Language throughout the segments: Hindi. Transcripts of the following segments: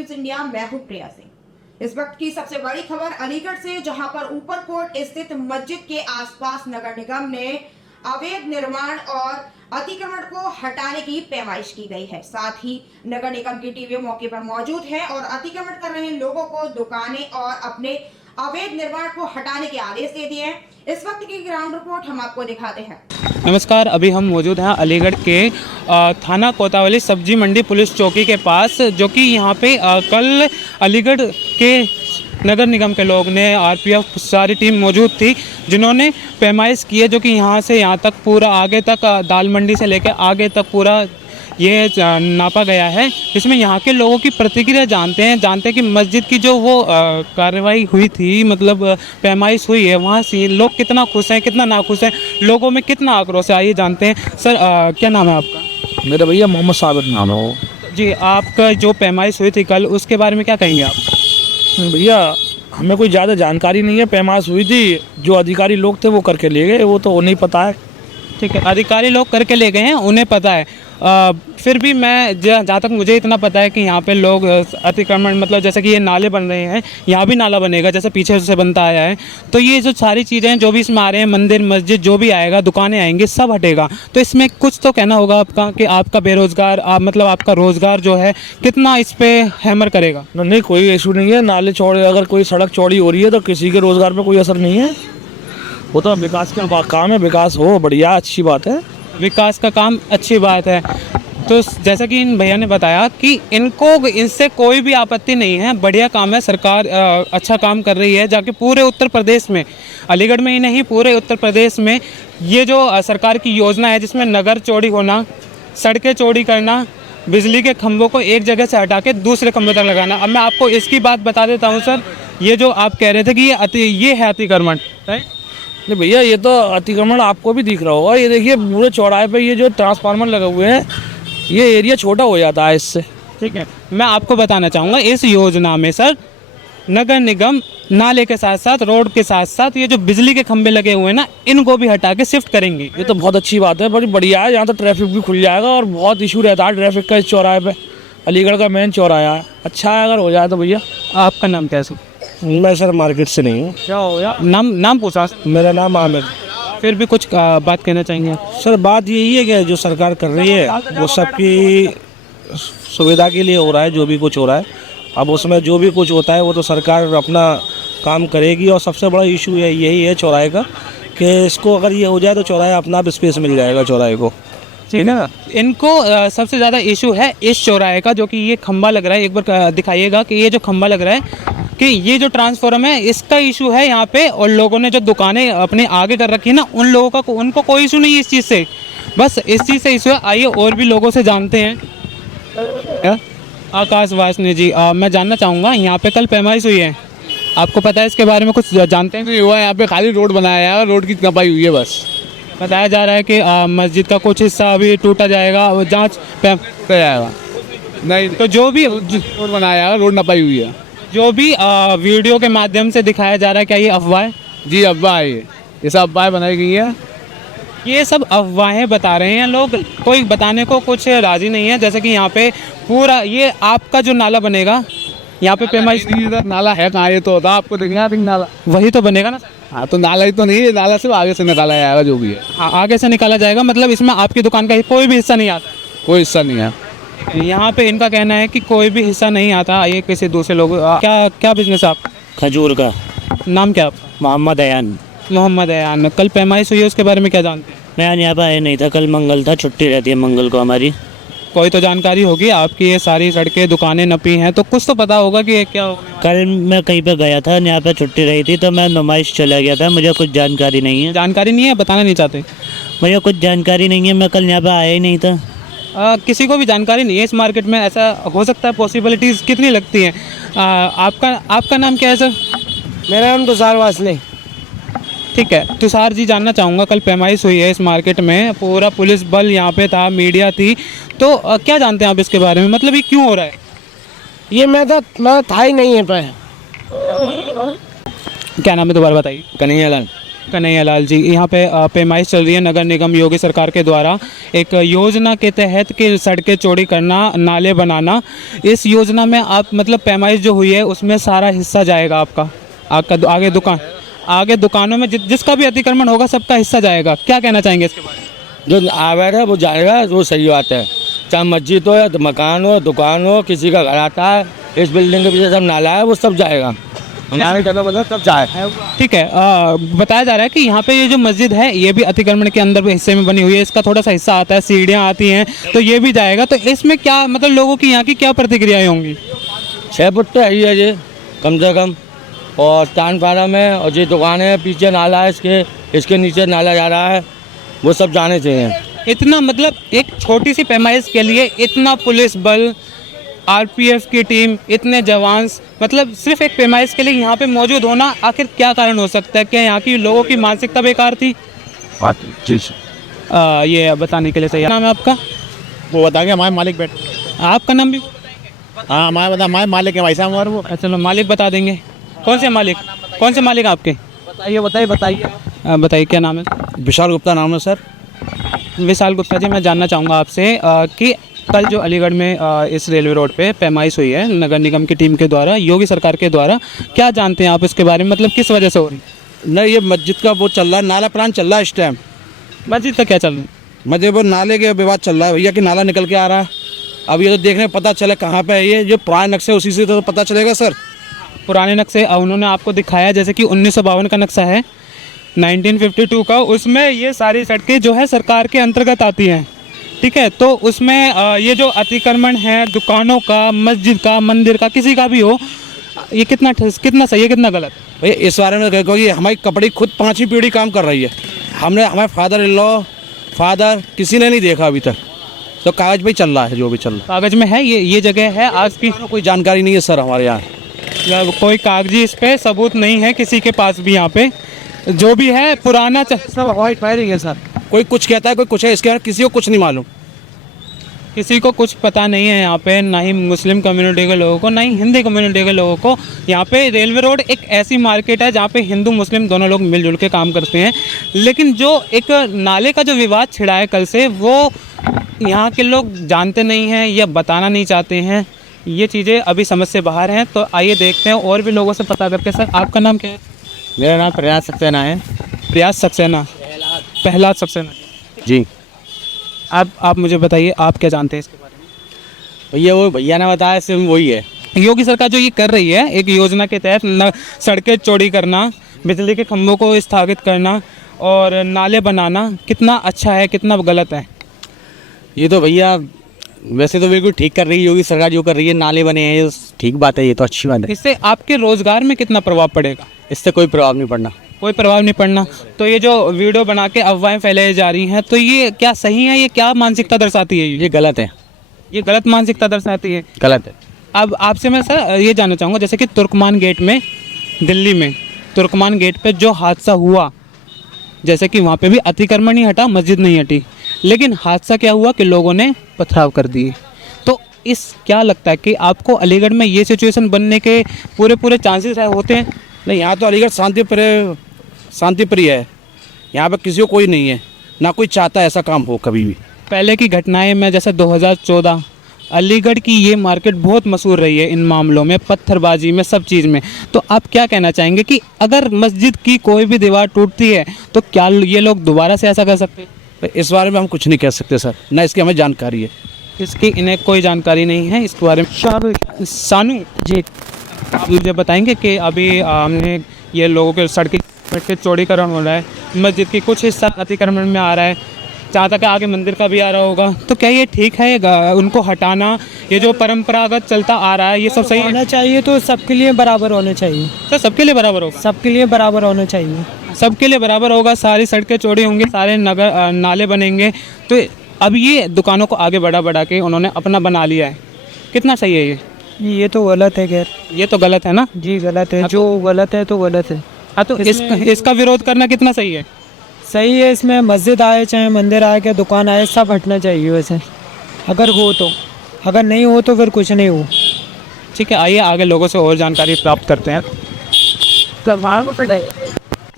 न्यूज इंडिया, मैं हूं प्रिया सिंह। इस वक्त की सबसे बड़ी खबर अलीगढ़ से, जहां पर ऊपरकोट स्थित मस्जिद के आसपास नगर निगम ने अवैध निर्माण और अतिक्रमण को हटाने की पैमाइश की गई है। साथ ही नगर निगम की टीमें मौके पर मौजूद है और अतिक्रमण कर रहे लोगों को दुकानें और अपने अवैध निर्माण को हटाने के आदेश दे दिए हैं। इस वक्त की ग्राउंड रिपोर्ट हम आपको दिखाते हैं। नमस्कार, अभी हम मौजूद हैं अलीगढ़ के थाना कोतवाली सब्जी मंडी पुलिस चौकी के पास, जो कि यहाँ पे कल अलीगढ़ के नगर निगम के लोग ने आरपीएफ सारी टीम मौजूद थी, जिन्होंने पैमाइश की है, जो कि यहाँ से यहाँ तक पूरा आगे तक दाल मंडी से लेकर आगे तक पूरा ये नापा गया है, जिसमें यहाँ के लोगों की प्रतिक्रिया जानते हैं कि मस्जिद की जो वो कार्रवाई हुई थी, मतलब पैमाइश हुई है, वहाँ से लोग कितना खुश हैं, कितना नाखुश हैं, लोगों में कितना आक्रोश है, आइए जानते हैं। सर, क्या नाम है आपका? मेरा भैया मोहम्मद साबिर नाम है। जी, आपका जो पैमाइश हुई थी कल, उसके बारे में क्या कहेंगे आप? भैया हमें कोई ज़्यादा जानकारी नहीं है। पैमाइश हुई थी, जो अधिकारी लोग थे वो करके ले गए, वो तो नहीं पता है। ठीक है, अधिकारी लोग करके ले गए हैं, उन्हें पता है। फिर भी मैं जहाँ तक मुझे इतना पता है कि यहाँ पे लोग अतिक्रमण, मतलब जैसे कि ये नाले बन रहे हैं, यहाँ भी नाला बनेगा जैसे पीछे से बनता आया है, तो ये जो सारी चीज़ें जो भी इसमें आ रहे हैं, मंदिर मस्जिद जो भी आएगा, दुकानें आएंगी, सब हटेगा। तो इसमें कुछ तो कहना होगा आपका कि आपका बेरोजगार मतलब आपका रोज़गार जो है कितना इस पर हैमर करेगा? नहीं, कोई इशू नहीं है। नाले चौड़े, अगर कोई सड़क चौड़ी हो रही है तो किसी के रोज़गार पर कोई असर नहीं है। वो तो विकास का काम है, विकास हो, बढ़िया, अच्छी बात है। विकास का काम अच्छी बात है। तो जैसा कि इन भैया ने बताया कि इनसे कोई भी आपत्ति नहीं है, बढ़िया काम है, सरकार अच्छा काम कर रही है, जाके पूरे उत्तर प्रदेश में, अलीगढ़ में ही नहीं पूरे उत्तर प्रदेश में ये जो सरकार की योजना है, जिसमें नगर चौड़ी होना, सड़कें चौड़ी करना, बिजली के खंभों को एक जगह से हटा के दूसरे खंभे तक लगाना। अब मैं आपको इसकी बात बता देता हूँ सर, ये जो आप कह रहे थे कि ये है अतिक्रमण, राइट? नहीं भैया, ये तो अतिक्रमण आपको भी दिख रहा होगा। ये देखिए पूरे चौराहे पे ये जो ट्रांसफार्मर लगे हुए हैं, ये एरिया छोटा हो जाता है इससे। ठीक है, मैं आपको बताना चाहूँगा, इस योजना में सर नगर निगम नाले के साथ साथ, रोड के साथ साथ, ये जो बिजली के खंभे लगे हुए हैं ना, इनको भी हटा के शिफ्ट करेंगे। ये तो बहुत अच्छी बात है, बड़ी बढ़िया है। यहाँ तो ट्रैफिक भी खुल जाएगा और बहुत इशू रहता है ट्रैफिक का इस चौराहे पे। अलीगढ़ का मेन चौराहा है, अच्छा है अगर हो जाए तो। भैया आपका नाम क्या है सर? मैं सर मार्केट से नहीं हूँ। क्या हो गया? नाम पूछा? मेरा नाम आमिर। फिर भी कुछ बात कहना चाहेंगे? सर बात यही है कि जो सरकार कर रही है वो सबकी सुविधा के लिए हो रहा है, जो भी कुछ हो रहा है। अब उसमें जो भी कुछ होता है वो तो सरकार अपना काम करेगी, और सबसे बड़ा इशू यही है चौराहे का, कि इसको अगर ये हो जाए तो चौराहे अपना स्पेस मिल जाएगा चौराहे को, ठीक है ना। इनको सबसे ज़्यादा इशू है इस चौराहे का, जो कि ये खंभा लग रहा है, एक बार दिखाइएगा कि ये जो खंभा लग रहा है, कि ये जो ट्रांसफॉर्मर है, इसका इशू है यहाँ पे। और लोगों ने जो दुकानें अपने आगे कर रखी है ना, उन लोगों का उनको कोई इशू नहीं है इस चीज़ से, बस इस चीज़ से इशू है। आइए और भी लोगों से जानते हैं। आकाश वासनी जी, मैं जानना चाहूँगा, यहाँ पे कल पैमाइश हुई है, आपको पता है इसके बारे में कुछ जानते हैं? हुआ है, यहाँ पे खाली रोड बनाया है, रोड की नपाई हुई है बस। बताया जा रहा है कि मस्जिद का कुछ हिस्सा अभी टूटा जाएगा, वो जाँच जाएगा। नहीं तो जो भी रोड बनाया है, रोड नपाई हुई है। जो भी वीडियो के माध्यम से दिखाया जा रहा है, क्या ये अफवाह है? जी अफवाह है, ये सब अफवाहें बनाई गई है। ये सब अफवाहें बता रहे हैं लोग, कोई बताने को कुछ राजी नहीं है। जैसे कि यहाँ पे पूरा ये आपका जो नाला बनेगा, यहाँ पे पैमाइश, नाला है कहाँ? ये तो होता आपको देखना नाला वही तो बनेगा ना। हाँ, तो नाला ही तो नहीं है, नाला सिर्फ आगे से निकाला जाएगा, जो भी है। हाँ, आगे से निकाला जाएगा, मतलब इसमें आपकी दुकान का कोई भी हिस्सा नहीं आता? कोई हिस्सा नहीं है यहाँ पे। इनका कहना है कि कोई भी हिस्सा नहीं आता, ये किसी दूसरे लोग। क्या बिजनेस है आपका? खजूर का। नाम क्या आपका? मोहम्मद अयान। मोहम्मद अयान। कल पैमाइश हुई है, उसके बारे में क्या जानते हैं? मैं यहाँ पर आया नहीं था, कल मंगल था, छुट्टी रहती है मंगल को हमारी। कोई तो जानकारी होगी, आपकी ये सारी सड़कें दुकानें नपी हैं, तो कुछ तो पता होगा कि ये क्या होगा। कल मैं कहीं पे गया था, यहाँ पे छुट्टी रही थी, तो मैं नुमाइश चला गया था, मुझे कुछ जानकारी नहीं है। जानकारी नहीं है, बताना नहीं चाहते? मुझे कुछ जानकारी नहीं है, मैं कल यहाँ पे आया ही नहीं था। किसी को भी जानकारी नहीं है इस मार्केट में, ऐसा हो सकता है? पॉसिबिलिटीज़ कितनी लगती हैं? आपका नाम क्या है सर? मेरा नाम तुषार वासले। ठीक है, तुषार जी, जानना चाहूँगा, कल पैमाइश हुई है इस मार्केट में, पूरा पुलिस बल यहाँ पे था, मीडिया थी, तो क्या जानते हैं आप इसके बारे में? मतलब ये क्यों हो रहा है? ये मैं था ही नहीं है पे। क्या नाम है, दोबारा बताइए। कन्हैया लाल। कन्हैयालाल जी, यहाँ पे पैमाइश चल रही है नगर निगम योगी सरकार के द्वारा एक योजना के तहत कि सड़कें चौड़ी करना, नाले बनाना। इस योजना में आप मतलब पैमाइश जो हुई है उसमें सारा हिस्सा जाएगा आपका, आगे दुकानों में जिसका भी अतिक्रमण होगा सबका हिस्सा जाएगा। क्या कहना चाहेंगे इसके बारे में? जो अवैध है वो जाएगा, वो सही बात है। चाहे मस्जिद हो या मकान हो, दुकान हो, किसी का घर आता है, इस बिल्डिंग के पीछे सब नाला है, वो सब जाएगा। हमारे जगह मतलब सब जाए। ठीक है, बताया जा रहा है कि यहाँ पे ये जो मस्जिद है ये भी अतिक्रमण के अंदर हिस्से में बनी हुई है, इसका थोड़ा सा हिस्सा आता है, सीढ़ियाँ आती हैं, तो ये भी जाएगा। तो इसमें क्या मतलब लोगों की यहाँ की क्या प्रतिक्रियाएं होंगी? 6 फुट तो है ही है जी कम से कम, और तानपारा में और ये दुकान है, पीछे नाला है, इसके नीचे नाला जा रहा है, वो सब जाने चाहिए। इतना मतलब एक छोटी सी पैमाइश के लिए इतना पुलिस बल, आरपीएफ की टीम, इतने जवान, मतलब सिर्फ एक पैमाइश के लिए यहाँ पे मौजूद होना, आखिर क्या कारण हो सकता है? क्या यहाँ की लोगों की मानसिकता बेकार थी? ये बताने के लिए तैयार। नाम है आपका? वो बताएंगे हमारे मालिक बैठ। आपका नाम भी? हाँ हमारे मालिक है भाई साहब हमारे वो। चलो मालिक बता देंगे। कौन से मालिक आपके? बताइए क्या नाम है? विशाल गुप्ता नाम है सर। विशाल गुप्ता जी, मैं जानना चाहूँगा आपसे कि कल जो अलीगढ़ में इस रेलवे रोड पे पैमाइश हुई है नगर निगम की टीम के द्वारा, योगी सरकार के द्वारा, क्या जानते हैं आप इसके बारे में? मतलब किस वजह से हो रही? नहीं, ये मस्जिद का वो चल रहा है, नाला प्लान चल रहा है इस टाइम। मस्जिद का क्या चल रहा है? मस्जिद पर नाले के विवाद चल रहा है भैया, कि नाला निकल के आ रहा है। अब ये तो देखने पता चले कहाँ पे है ये, जो पुराने नक्शे उसी से तो पता चलेगा सर। पुराने नक्शे उन्होंने आपको दिखाया, जैसे कि 1952 का नक्शा है, 1952 का, उसमें ये सारी सड़कें जो है सरकार के अंतर्गत आती हैं। ठीक है, तो उसमें ये जो अतिक्रमण है दुकानों का, मस्जिद का, मंदिर का, किसी का भी हो, ये कितना सही है, कितना गलत? भैया इस बारे में देखो कि हमारी कपड़ी खुद 5वीं पीढ़ी काम कर रही है। हमारे फादर किसी ने नहीं देखा अभी तक, तो कागज पे ही चल रहा है, जो भी चल रहा है कागज में है। ये जगह है आज की, कोई जानकारी नहीं है सर हमारे यहाँ। कोई कागजी इस पे सबूत नहीं है किसी के पास भी। यहाँ पे जो भी है पुराना सब अवॉइड फायरिंग है सर। कोई कुछ कहता है, कोई कुछ है, इसके बारे में किसी को कुछ नहीं मालूम। किसी को कुछ पता नहीं है यहाँ पे, ना ही मुस्लिम कम्युनिटी के लोगों को, ना ही हिंदी कम्युनिटी के लोगों को। यहाँ पे रेलवे रोड एक ऐसी मार्केट है जहाँ पे हिंदू मुस्लिम दोनों लोग मिलजुल के काम करते हैं। लेकिन जो एक नाले का जो विवाद छिड़ा है कल से, वो यहाँ के लोग जानते नहीं हैं या बताना नहीं चाहते हैं। ये चीज़ें अभी समझ से बाहर हैं। तो आइए देखते हैं और भी लोगों से पता करके। सर आपका नाम क्या है? मेरा नाम प्रयास सक्सेना है। प्रयास सक्सेना, पहलाद सक्सेना जी। आप मुझे बताइए, आप क्या जानते हैं इसके बारे में? भैया वो भैया ने बताया, सिर्फ वही है। योगी सरकार जो ये कर रही है एक योजना के तहत, सड़कें चौड़ी करना, बिजली के खंभों को स्थापित करना और नाले बनाना, कितना अच्छा है कितना गलत है? ये तो भैया वैसे तो बिल्कुल ठीक कर रही है योगी सरकार, जो कर रही है, नाले बने हैं, ये ठीक बात है, ये तो अच्छी बात है। इससे आपके रोजगार में कितना प्रभाव पड़ेगा? इससे कोई प्रभाव नहीं पड़ना। कोई प्रभाव नहीं पड़ना। तो ये जो वीडियो बना के अफवाहें फैलाई जा रही हैं, तो ये क्या सही है? ये क्या मानसिकता दर्शाती है? ये गलत है, ये गलत मानसिकता दर्शाती है, गलत है। अब आपसे मैं सर ये जानना चाहूँगा, जैसे कि तुर्कमान गेट में, दिल्ली में तुर्कमान गेट पे जो हादसा हुआ, जैसे कि वहाँ पे भी अतिक्रमण ही हटा, मस्जिद नहीं हटी, लेकिन हादसा क्या हुआ कि लोगों ने पथराव कर दिए। तो क्या लगता है कि आपको अलीगढ़ में ये सिचुएशन बनने के पूरे चांसेस होते हैं? नहीं, यहाँ तो अलीगढ़ शांतिप्रिय है। यहाँ पे किसी को कोई नहीं है, ना कोई चाहता ऐसा काम हो कभी भी। पहले की घटनाएं में, जैसे 2014 अलीगढ़ की ये मार्केट बहुत मशहूर रही है इन मामलों में, पत्थरबाजी में, सब चीज़ में। तो आप क्या कहना चाहेंगे कि अगर मस्जिद की कोई भी दीवार टूटती है तो क्या ये लोग दोबारा से ऐसा कर सकते हैं? इस बारे में हम कुछ नहीं कह सकते सर, ना इसकी हमें जानकारी है। इसकी इन्हें कोई जानकारी नहीं है इसके बारे में। सानू जी, आप मुझे बताएंगे कि अभी हमने ये लोगों के सड़कें चौड़ीकरण हो रहा है, मस्जिद की कुछ हिस्सा अतिक्रमण में आ रहा है, जहाँ तक आगे मंदिर का भी आ रहा होगा, तो क्या ये ठीक है उनको हटाना? ये जो परंपरागत चलता आ रहा है ये सब सही होना चाहिए? तो सबके लिए बराबर होने चाहिए सर, सबके लिए बराबर होगा? सबके लिए बराबर होना चाहिए, सबके लिए बराबर होगा, सारी सड़कें चौड़ी होंगी, सारे नाले बनेंगे। तो अब ये दुकानों को आगे बढ़ा के उन्होंने अपना बना लिया है, कितना सही है ये तो गलत है। खैर ये तो गलत है ना जी, गलत है। जो गलत है तो गलत है। हाँ, तो इसका विरोध करना कितना सही है? सही है। इसमें मस्जिद आए चाहे मंदिर आए, क्या दुकान आए, सब हटना चाहिए वैसे, अगर हो तो। अगर नहीं हो तो फिर कुछ नहीं हो। ठीक है, आइए आगे लोगों से और जानकारी प्राप्त करते हैं।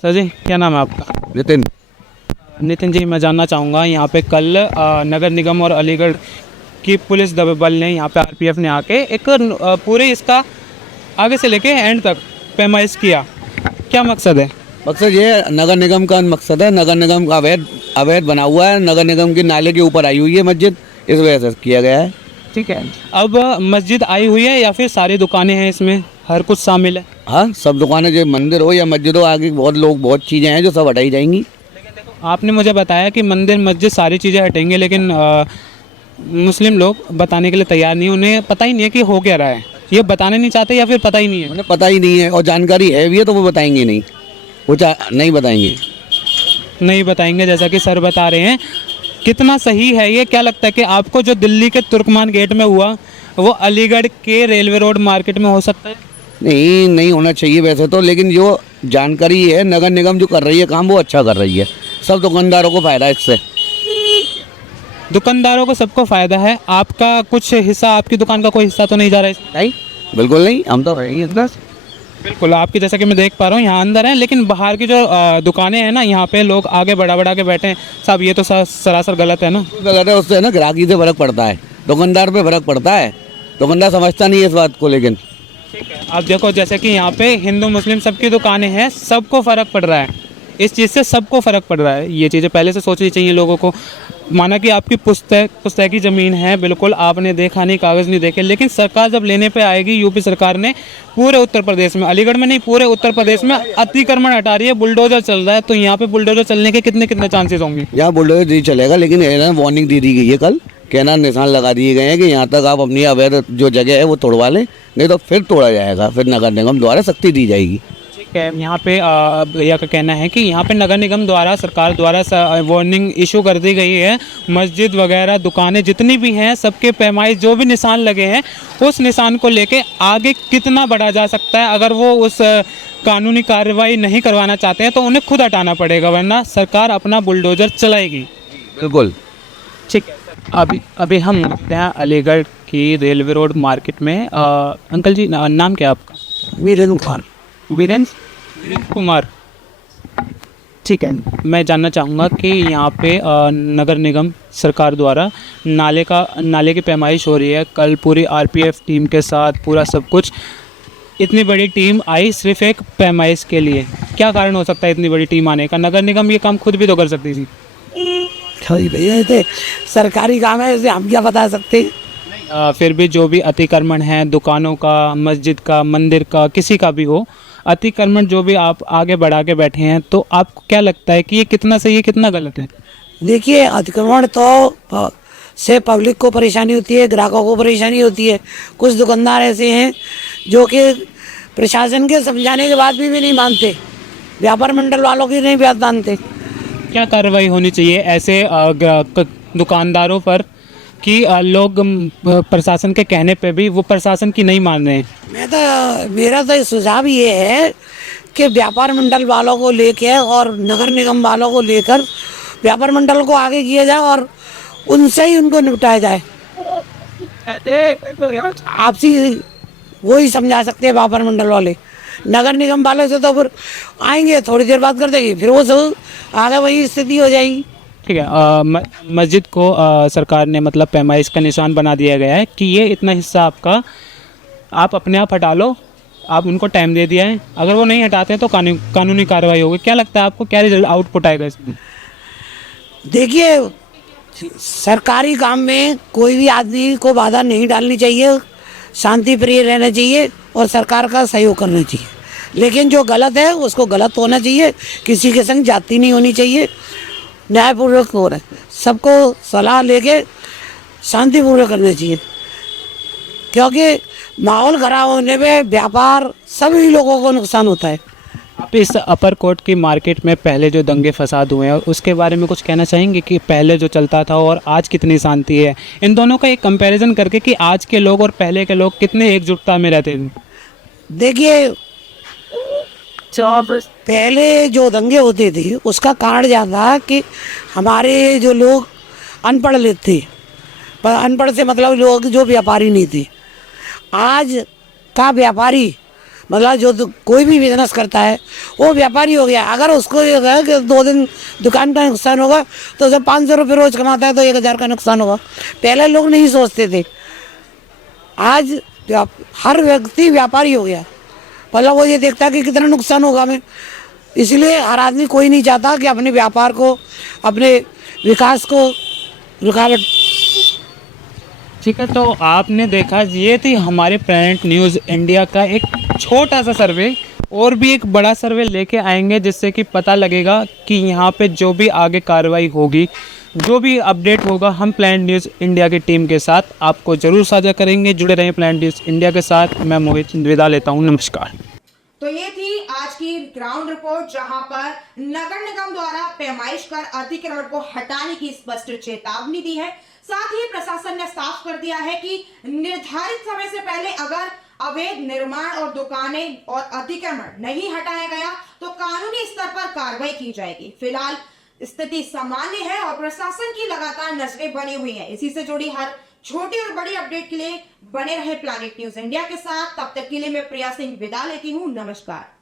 सर जी क्या नाम है आपका? नितिन। नितिन जी, मैं जानना चाहूँगा यहाँ पे कल नगर निगम और अलीगढ़ की पुलिस बल ने यहाँ पे आरपीएफ ने आके एक पूरे इसका आगे से लेके एंड तक पैमाइश किया, क्या मकसद है? मकसद ये है, नगर निगम का मकसद है, नगर निगम का अवैध बना हुआ है, नगर निगम के नाले के ऊपर आई हुई है मस्जिद, इस वजह से किया गया है। ठीक है, अब मस्जिद आई हुई है या फिर सारी दुकानें हैं इसमें, हर कुछ शामिल है? हाँ, सब दुकानें, जो मंदिर हो या मस्जिद हो, आगे बहुत लोग, बहुत चीज़ें हैं जो सब हटाई जाएंगी। आपने मुझे बताया कि मंदिर मस्जिद सारी चीज़ें हटेंगी, लेकिन मुस्लिम लोग बताने के लिए तैयार नहीं, उन्हें पता ही नहीं है कि हो क्या रहा है, ये बताने नहीं चाहते या फिर पता ही नहीं है? उन्हें पता ही नहीं है, और जानकारी है भी है तो वो बताएंगे नहीं, वो नहीं बताएंगे। नहीं बताएंगे, जैसा कि सर बता रहे हैं। कितना सही है ये? क्या लगता है कि आपको जो दिल्ली के तुर्कमान गेट में हुआ वो अलीगढ़ के रेलवे रोड मार्केट में हो सकता है? नहीं होना चाहिए वैसे तो, लेकिन जो जानकारी है, नगर निगम जो कर रही है काम, वो अच्छा कर रही है, सब दुकानदारों को फायदा है इससे। दुकानदारों को सबको फायदा है, आपका कुछ हिस्सा, आपकी दुकान का कोई हिस्सा तो नहीं जा रहा है इसमें? नहीं, बिल्कुल नहीं, हम तो रहेंगे बस। बिल्कुल, आपकी जैसा कि मैं देख पा रहा हूँ यहाँ अंदर है, लेकिन बाहर की जो दुकानें हैं ना, यहाँ पे लोग आगे बढ़ा के बैठे हैं साहब, ये तो सरासर गलत है ना? गलत है, उससे ना ग्राहकी से फर्क पड़ता है, दुकानदार पे फर्क पड़ता है, दुकानदार समझता नहीं है इस बात को। लेकिन ठीक है, अब देखो जैसे कि यहाँ पे हिंदू मुस्लिम सबकी दुकानें हैं, सबको फ़र्क पड़ रहा है, इस चीज़ से सबको फ़र्क पड़ रहा है। ये चीज़ें पहले से सोचनी चाहिए लोगों को। माना कि आपकी पुस्तक की ज़मीन है, बिल्कुल आपने देखा नहीं, कागज़ नहीं देखे, लेकिन सरकार जब लेने पे आएगी, यूपी सरकार ने पूरे उत्तर प्रदेश में, अलीगढ़ में नहीं, पूरे उत्तर प्रदेश में अतिक्रमण हटा रही है, बुलडोजर चल रहा है, तो यहाँ पे बुलडोजर चलने के कितने चांसेस होंगे? यहाँ बुलडोजर नहीं चलेगा, लेकिन वार्निंग दे दी गई है, कल कहना निशान लगा दिए गए हैं कि यहाँ तक आप अपनी अवैध जो जगह है वो तोड़वा लें, नहीं तो फिर तोड़ा जाएगा, फिर नगर निगम द्वारा सख्ती दी जाएगी। ठीक है, यहाँ पे भैया का कहना है कि यहाँ पे नगर निगम द्वारा, सरकार द्वारा वार्निंग इशू कर दी गई है, मस्जिद वगैरह दुकानें जितनी भी हैं सबके पैमाइश जो भी निशान लगे हैं, उस निशान को लेके आगे कितना बढ़ा जा सकता है। अगर वो उस कानूनी कार्रवाई नहीं करवाना चाहते हैं तो उन्हें खुद हटाना पड़ेगा, वरना सरकार अपना बुलडोजर चलाएगी। बिल्कुल ठीक है, अभी हम रुकते हैं अलीगढ़ की रेलवे रोड मार्केट में। अंकल जी नाम क्या है आपका? वीरेंद्र कुमार। ठीक है, मैं जानना चाहूँगा कि यहाँ पे नगर निगम सरकार द्वारा नाले की पैमाइश हो रही है, कल पूरी आरपीएफ टीम के साथ पूरा सब कुछ, इतनी बड़ी टीम आई सिर्फ एक पैमाइश के लिए, क्या कारण हो सकता है इतनी बड़ी टीम आने का? नगर निगम ये काम खुद भी तो कर सकती थी। भैया ये सरकारी काम है, इसे हम क्या बता सकते हैं? फिर भी जो भी अतिक्रमण है, दुकानों का, मस्जिद का, मंदिर का, किसी का भी हो, अतिक्रमण जो भी आप आगे बढ़ा के बैठे हैं, तो आपको क्या लगता है कि ये कितना सही है, कितना गलत है? देखिए, अतिक्रमण तो से पब्लिक को परेशानी होती है, ग्राहकों को परेशानी होती है। कुछ दुकानदार ऐसे हैं जो कि प्रशासन के समझाने के बाद भी नहीं मानते, व्यापार मंडल वालों की नहीं बात मानते। क्या कार्रवाई होनी चाहिए ऐसे दुकानदारों पर कि लोग प्रशासन के कहने पे भी वो प्रशासन की नहीं मान रहे हैं? मेरा तो सुझाव ये है कि व्यापार मंडल वालों को लेकर और नगर निगम वालों को लेकर व्यापार मंडल को आगे किया जाए और उनसे ही उनको निपटाया जाए। आपसी वो ही समझा सकते हैं व्यापार मंडल वाले, नगर निगम वाले से तो फिर आएंगे, थोड़ी देर बात कर देंगे, फिर वो सब आगे वही स्थिति हो जाएगी। ठीक है, मस्जिद को सरकार ने मतलब पैमाइश का निशान बना दिया गया है कि ये इतना हिस्सा आपका, आप अपने आप हटा लो, आप उनको टाइम दे दिया है, अगर वो नहीं हटाते हैं तो कानूनी कार्रवाई होगी। क्या लगता है आपको, क्या रिजल्ट आउटपुट आएगा इसमें? देखिए, सरकारी काम में कोई भी आदमी को बाधा नहीं डालनी चाहिए, शांति प्रिय रहना चाहिए और सरकार का सहयोग करना चाहिए, लेकिन जो गलत है उसको गलत होना चाहिए, किसी के संग जाति नहीं होनी चाहिए, न्यायपूर्वक हो रहा है, सबको सलाह लेके शांतिपूर्वक करना चाहिए, क्योंकि माहौल खराब होने पे व्यापार सभी लोगों को नुकसान होता है। आप इस अपर कोर्ट की मार्केट में पहले जो दंगे फसाद हुए हैं उसके बारे में कुछ कहना चाहेंगे कि पहले जो चलता था और आज कितनी शांति है, इन दोनों का एक कंपैरिजन करके कि आज के लोग और पहले के लोग कितने एकजुटता में रहते थे? देखिए, पहले जो दंगे होते थे उसका कारण यह था कि हमारे जो लोग अनपढ़ थे, पर अनपढ़ से मतलब लोग जो व्यापारी नहीं थे, आज का व्यापारी मतलब जो कोई भी बिजनेस करता है वो व्यापारी हो गया। अगर उसको ये है कि 2 दिन दुकान का नुकसान होगा तो जब 500 रुपये रोज कमाता है तो 1000 का नुकसान होगा। पहले लोग नहीं सोचते थे, आज हर व्यक्ति व्यापारी हो गया। मतलब वो ये देखता है कि कितना नुकसान होगा हमें, इसलिए हर आदमी कोई नहीं चाहता कि अपने व्यापार को, अपने विकास को रुकावट। ठीक है, तो आपने देखा ये थी हमारे प्लैनेट न्यूज़ इंडिया का एक छोटा सा सर्वे। और भी एक बड़ा सर्वे लेके आएंगे जिससे कि पता लगेगा कि यहाँ पे जो भी आगे कार्रवाई होगी, जो भी अपडेट होगा, हम प्लैनेट न्यूज़ इंडिया की टीम के साथ आपको ज़रूर साझा करेंगे। जुड़े रहें प्लैनेट न्यूज़ इंडिया के साथ। मैं मोहित विदा लेता हूँ, नमस्कार। तो ये थी आज की ग्राउंड रिपोर्ट, जहां पर नगर निगम द्वारा पैमाइश कर अतिक्रमण को हटाने की स्पष्ट चेतावनी दी है। साथ ही प्रशासन ने साफ कर दिया है कि निर्धारित समय से पहले अगर अवैध निर्माण और दुकानें और अतिक्रमण नहीं हटाया गया तो कानूनी स्तर पर कार्रवाई की जाएगी। फिलहाल स्थिति सामान्य है और प्रशासन की लगातार नजरें बनी हुई हैं। इसी से जुड़ी हर छोटी और बड़ी अपडेट के लिए बने रहे प्लैनेट न्यूज़ इंडिया के साथ। तब तक के लिए मैं प्रिया सिंह विदा लेती हूँ, नमस्कार।